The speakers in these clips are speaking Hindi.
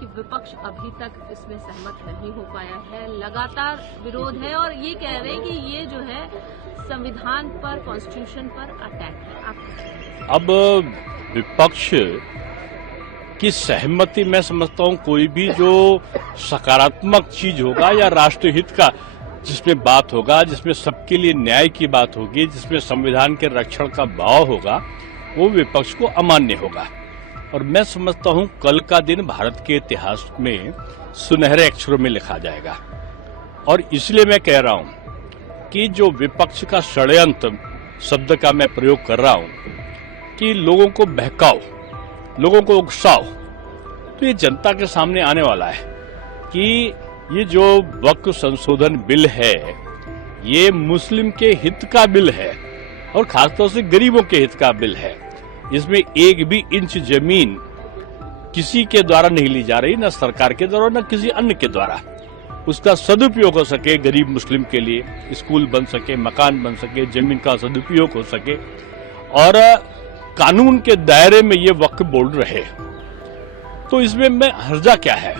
कि विपक्ष अभी तक इसमें सहमत नहीं हो पाया है, लगातार विरोध है और ये कह रहे हैं कि ये जो है संविधान पर, कॉन्स्टिट्यूशन पर अटैक है। आप अब विपक्ष की सहमति मैं समझता हूं कोई भी जो सकारात्मक चीज होगा या राष्ट्रहित का जिसमें बात होगा, जिसमें सबके लिए न्याय की बात होगी, जिसमें संविधान के रक्षण का भाव होगा, वो विपक्ष को अमान्य होगा। और मैं समझता हूं कल का दिन भारत के इतिहास में सुनहरे अक्षरों में लिखा जाएगा। और इसलिए मैं कह रहा हूं कि जो विपक्ष का षड्यंत्र शब्द का मैं प्रयोग कर रहा हूं कि लोगों को बहकाओ, लोगों को उकसाओ, तो ये जनता के सामने आने वाला है कि ये जो वक्फ संशोधन बिल है ये मुस्लिम के हित का बिल है और खासतौर से गरीबों के हित का बिल है। इसमें एक भी इंच जमीन किसी के द्वारा नहीं ली जा रही, न सरकार के द्वारा न किसी अन्य के द्वारा। उसका सदुपयोग हो सके गरीब मुस्लिम के लिए, स्कूल बन सके, मकान बन सके, जमीन का सदुपयोग हो सके और कानून के दायरे में ये वक्फ बोर्ड रहे। तो इसमें मैं हर्जा क्या है?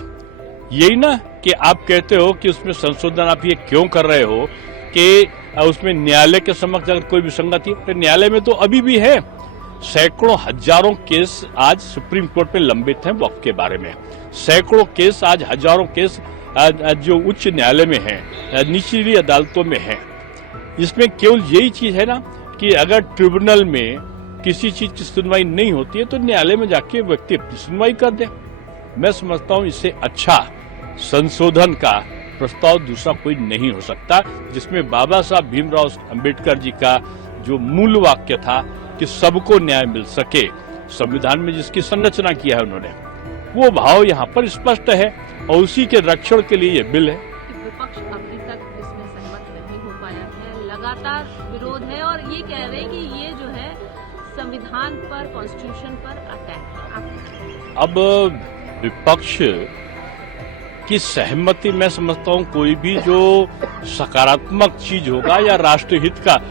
यही ना कि आप कहते हो कि उसमें संशोधन आप ये क्यों कर रहे हो कि उसमें न्यायालय के समक्ष अगर कोई विसंगति है, तो न्यायालय में तो अभी भी है। सैकड़ों हजारों केस आज सुप्रीम कोर्ट में लंबित हैं वक्फ के बारे में। सैकड़ों केस आज, हजारों केस जो उच्च न्यायालय में हैं, निचली अदालतों में हैं। इसमें केवल यही चीज है ना कि अगर ट्रिब्यूनल में किसी चीज की सुनवाई नहीं होती है तो न्यायालय में जाके व्यक्ति अपनी सुनवाई कर दे। मैं समझता हूं इससे अच्छा संशोधन का प्रस्ताव दूसरा कोई नहीं हो सकता, जिसमें बाबा साहब भीमराव अंबेडकर जी का जो मूल वाक्य था कि सबको न्याय मिल सके, संविधान में जिसकी संरचना किया है उन्होंने, वो भाव यहाँ पर स्पष्ट है और उसी के रक्षण के लिए ये बिल है। विपक्ष अभी तक इसमें सहमत नहीं हो पाया है, लगातार विरोध है और ये कह रहे हैं कि ये जो है संविधान पर, कॉन्स्टिट्यूशन पर अटैक है। अब विपक्ष की सहमति मैं समझता हूं कोई भी जो सकारात्मक चीज होगा या राष्ट्रहित का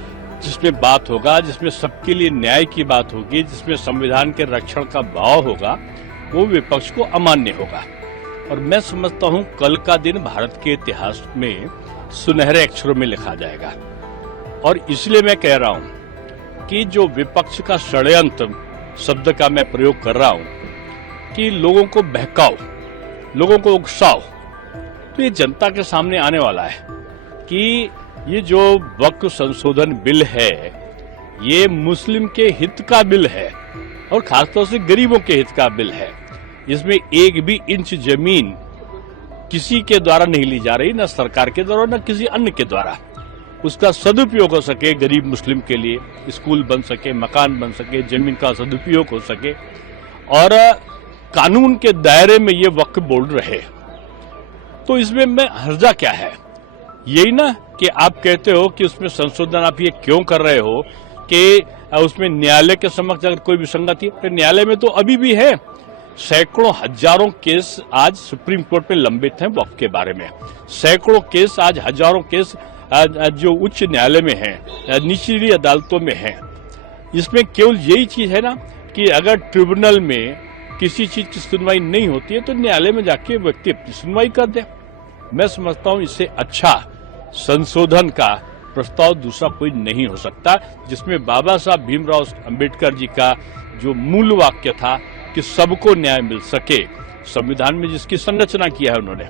जिसमें बात होगा, जिसमें सबके लिए न्याय की बात होगी, जिसमें संविधान के रक्षण का भाव होगा, वो विपक्ष को अमान्य होगा। और मैं समझता हूं कल का दिन भारत के इतिहास में सुनहरे अक्षरों में लिखा जाएगा। और इसलिए मैं कह रहा हूं कि जो विपक्ष का षड्यंत्र शब्द का मैं प्रयोग कर रहा हूं कि लोगों को बहकाओ, लोगों को उकसाओ, तो ये जनता के सामने आने वाला है कि ये जो वक्फ संशोधन बिल है ये मुस्लिम के हित का बिल है और खासतौर से गरीबों के हित का बिल है। इसमें एक भी इंच जमीन किसी के द्वारा नहीं ली जा रही, न सरकार के द्वारा न किसी अन्य के द्वारा। उसका सदुपयोग हो सके गरीब मुस्लिम के लिए, स्कूल बन सके, मकान बन सके, जमीन का सदुपयोग हो सके और कानून के दायरे में ये वक्फ बोर्ड रहे। तो इसमें मैं हर्जा क्या है? यही ना कि आप कहते हो कि उसमें संशोधन आप ये क्यों कर रहे हो कि उसमें न्यायालय के समक्ष अगर कोई विसंगति है, तो न्यायालय में तो अभी भी है। सैकड़ों हजारों केस आज सुप्रीम कोर्ट में लंबित हैं वक्फ के बारे में। सैकड़ों केस आज, हजारों केस जो उच्च न्यायालय में हैं, निचली अदालतों में हैं। इसमें केवल यही चीज है ना कि अगर ट्रिब्यूनल में किसी चीज की सुनवाई नहीं होती है तो न्यायालय में जाके व्यक्ति अपनी सुनवाई कर दे। मैं समझता हूं इससे अच्छा संशोधन का प्रस्ताव दूसरा कोई नहीं हो सकता, जिसमें बाबा साहब भीमराव अंबेडकर जी का जो मूल वाक्य था कि सबको न्याय मिल सके, संविधान में जिसकी संरचना किया है उन्होंने,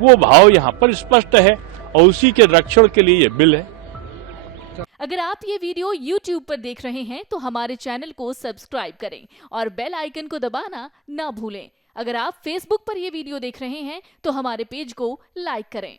वो भाव यहाँ पर स्पष्ट है और उसी के रक्षण के लिए ये बिल है। अगर आप ये वीडियो YouTube पर देख रहे हैं तो हमारे चैनल को सब्सक्राइब करें और बेल आइकन को दबाना ना भूलें। अगर आप Facebook पर ये वीडियो देख रहे हैं तो हमारे पेज को लाइक करें।